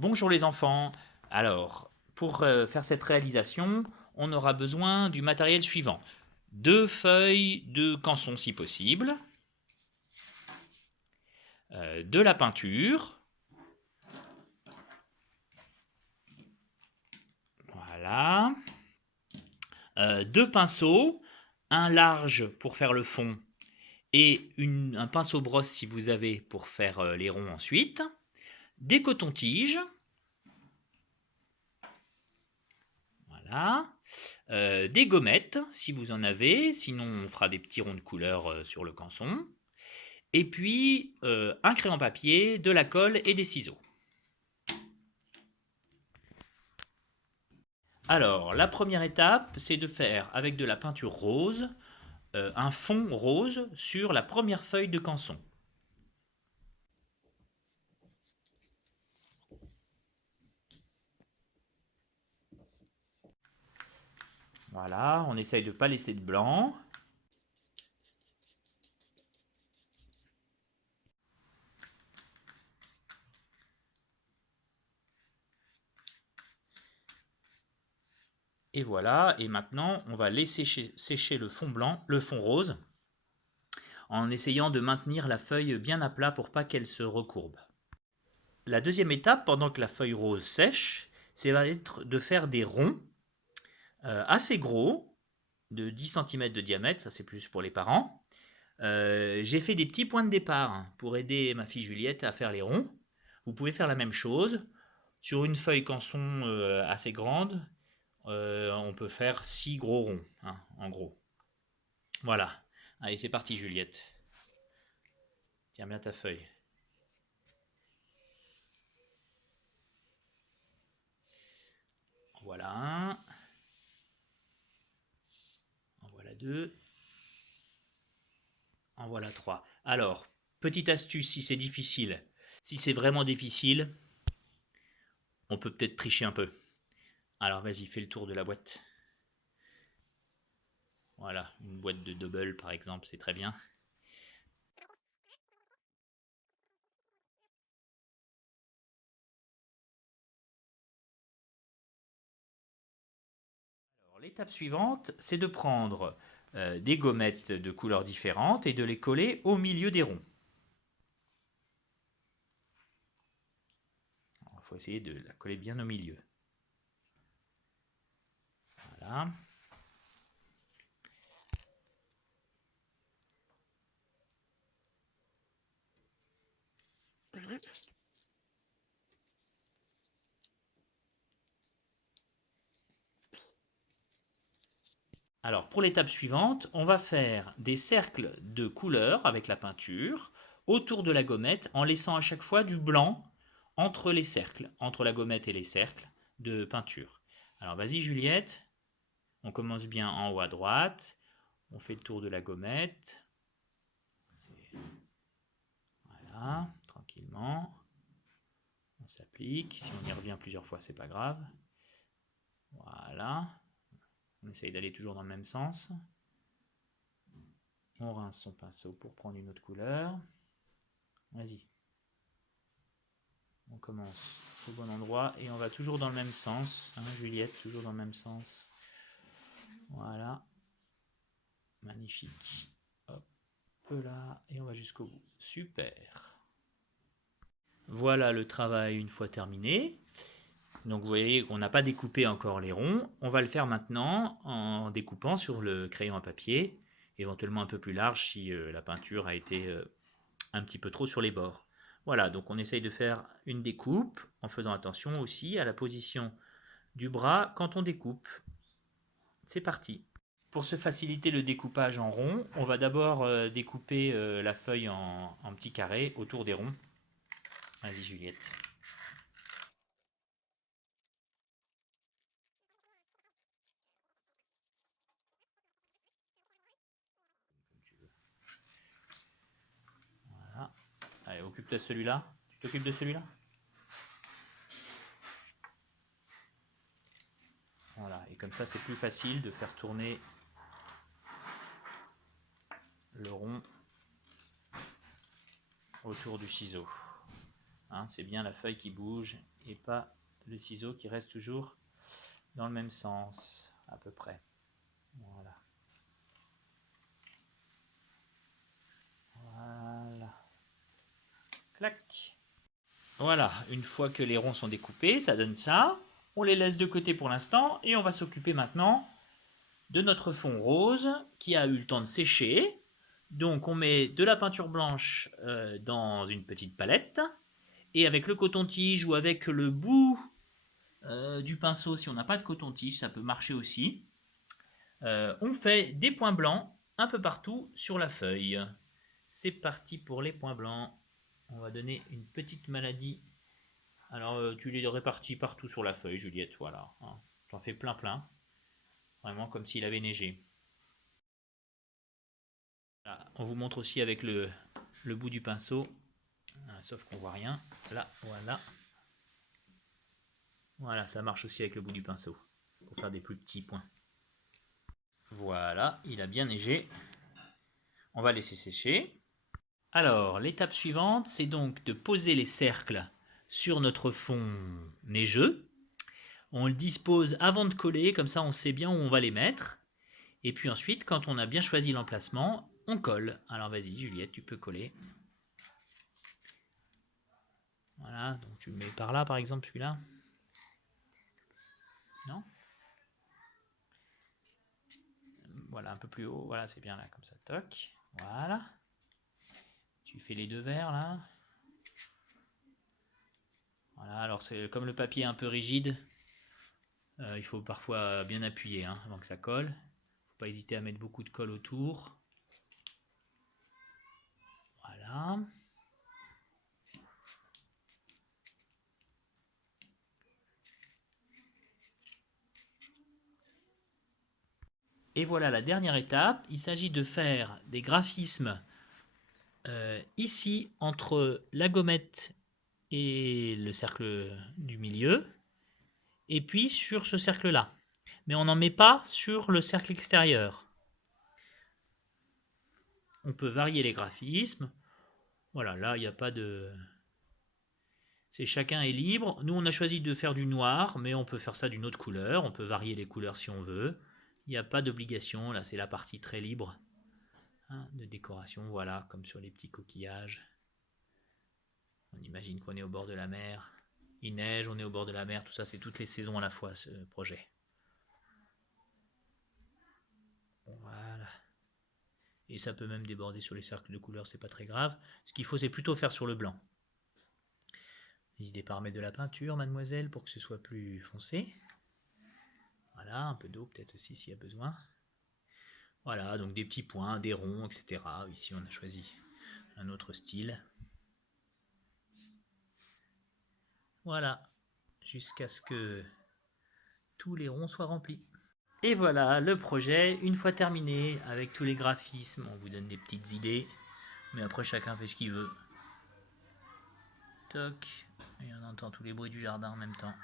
Bonjour les enfants. Alors, pour faire cette réalisation, on aura besoin du matériel suivant. 2 feuilles de canson si possible, de la peinture, voilà, 2 pinceaux, un large pour faire le fond et un pinceau brosse si vous avez pour faire les ronds ensuite, des cotons-tiges, voilà, des gommettes si vous en avez, sinon on fera des petits ronds de couleur sur le canson. Et puis un crayon papier, de la colle et des ciseaux. Alors, la première étape, c'est de faire avec de la peinture rose un fond rose sur la première feuille de canson. Voilà, on essaye de ne pas laisser de blanc. Et voilà, et maintenant on va laisser sécher le fond blanc, le fond rose, en essayant de maintenir la feuille bien à plat pour pas qu'elle se recourbe. La deuxième étape, pendant que la feuille rose sèche, c'est va être de faire des ronds assez gros, de 10 cm de diamètre, ça c'est plus pour les parents. J'ai fait des petits points de départ pour aider ma fille Juliette à faire les ronds. Vous pouvez faire la même chose. Sur une feuille canson assez grande, on peut faire 6 gros ronds, en gros. Voilà. Allez, c'est parti Juliette. Tiens bien ta feuille. Voilà un. En voilà deux. En voilà trois. Alors, petite astuce si c'est difficile. Si c'est vraiment difficile, on peut peut-être tricher un peu. Alors vas-y, fais le tour de la boîte. Voilà, une boîte de double par exemple, c'est très bien. Alors, l'étape suivante, c'est de prendre des gommettes de couleurs différentes et de les coller au milieu des ronds. Il faut essayer de la coller bien au milieu. Voilà. Alors, pour l'étape suivante, on va faire des cercles de couleurs avec la peinture autour de la gommette en laissant à chaque fois du blanc entre les cercles, entre la gommette et les cercles de peinture. Alors, vas-y Juliette, on commence bien en haut à droite, on fait le tour de la gommette. Voilà, tranquillement. On s'applique. Si on y revient plusieurs fois, c'est pas grave. Voilà. On essaye d'aller toujours dans le même sens. On rince son pinceau pour prendre une autre couleur. Vas-y. On commence au bon endroit et on va toujours dans le même sens. Hein, Juliette, toujours dans le même sens. Voilà. Magnifique. Hop là. Et on va jusqu'au bout. Super. Voilà le travail une fois terminé. Donc vous voyez qu'on n'a pas découpé encore les ronds. On va le faire maintenant en découpant sur le crayon à papier, éventuellement un peu plus large si la peinture a été un petit peu trop sur les bords. Voilà, donc on essaye de faire une découpe en faisant attention aussi à la position du bras quand on découpe. C'est parti. Pour se faciliter le découpage en rond, on va d'abord découper la feuille en petits carrés autour des ronds. Vas-y Juliette. Voilà. Allez, occupe-toi de celui-là. Tu t'occupes de celui-là? Voilà, et comme ça c'est plus facile de faire tourner le rond autour du ciseau. Hein, c'est bien la feuille qui bouge et pas le ciseau qui reste toujours dans le même sens, à peu près. Voilà. Voilà. Clac. Voilà, une fois que les ronds sont découpés, ça donne ça. On les laisse de côté pour l'instant et on va s'occuper maintenant de notre fond rose qui a eu le temps de sécher. Donc on met de la peinture blanche dans une petite palette et avec le coton-tige ou avec le bout du pinceau, si on n'a pas de coton-tige, ça peut marcher aussi. On fait des points blancs un peu partout sur la feuille. C'est parti pour les points blancs. On va donner une petite maladie. Alors tu les répartis partout sur la feuille, Juliette, voilà. Hein. T'en fais plein plein. Vraiment comme s'il avait neigé. Là, on vous montre aussi avec le bout du pinceau. Sauf qu'on voit rien. Là, voilà. Voilà, ça marche aussi avec le bout du pinceau. Pour faire des plus petits points. Voilà, il a bien neigé. On va laisser sécher. Alors, l'étape suivante, c'est donc de poser les cercles sur notre fond neigeux. On le dispose avant de coller, comme ça on sait bien où on va les mettre. Et puis ensuite, quand on a bien choisi l'emplacement, on colle. Alors vas-y Juliette, tu peux coller. Voilà, donc tu le mets par là par exemple, celui-là. Non? Voilà, un peu plus haut, voilà, c'est bien là, comme ça, toc. Voilà. Tu fais les deux verres là. Voilà, alors c'est comme le papier est un peu rigide, il faut parfois bien appuyer hein, avant que ça colle. Faut pas hésiter à mettre beaucoup de colle autour. Voilà. Et voilà la dernière étape. Il s'agit de faire des graphismes ici entre la gommette et le cercle du milieu. Et puis sur ce cercle-là. Mais on n'en met pas sur le cercle extérieur. On peut varier les graphismes. Voilà, là, il n'y a pas de... C'est chacun est libre. Nous, on a choisi de faire du noir, mais on peut faire ça d'une autre couleur. On peut varier les couleurs si on veut. Il n'y a pas d'obligation. Là, c'est la partie très libre hein, de décoration. Voilà, comme sur les petits coquillages. On imagine qu'on est au bord de la mer. Il neige, on est au bord de la mer. Tout ça, c'est toutes les saisons à la fois, ce projet. Voilà. Et ça peut même déborder sur les cercles de couleurs, c'est pas très grave. Ce qu'il faut, c'est plutôt faire sur le blanc. N'hésitez pas à remettre de la peinture, mademoiselle, pour que ce soit plus foncé. Voilà, un peu d'eau peut-être aussi s'il y a besoin. Voilà, donc des petits points, des ronds, etc. Ici, on a choisi un autre style. Voilà, jusqu'à ce que tous les ronds soient remplis. Et voilà, le projet, une fois terminé, avec tous les graphismes, on vous donne des petites idées, mais après chacun fait ce qu'il veut. Toc, et on entend tous les bruits du jardin en même temps.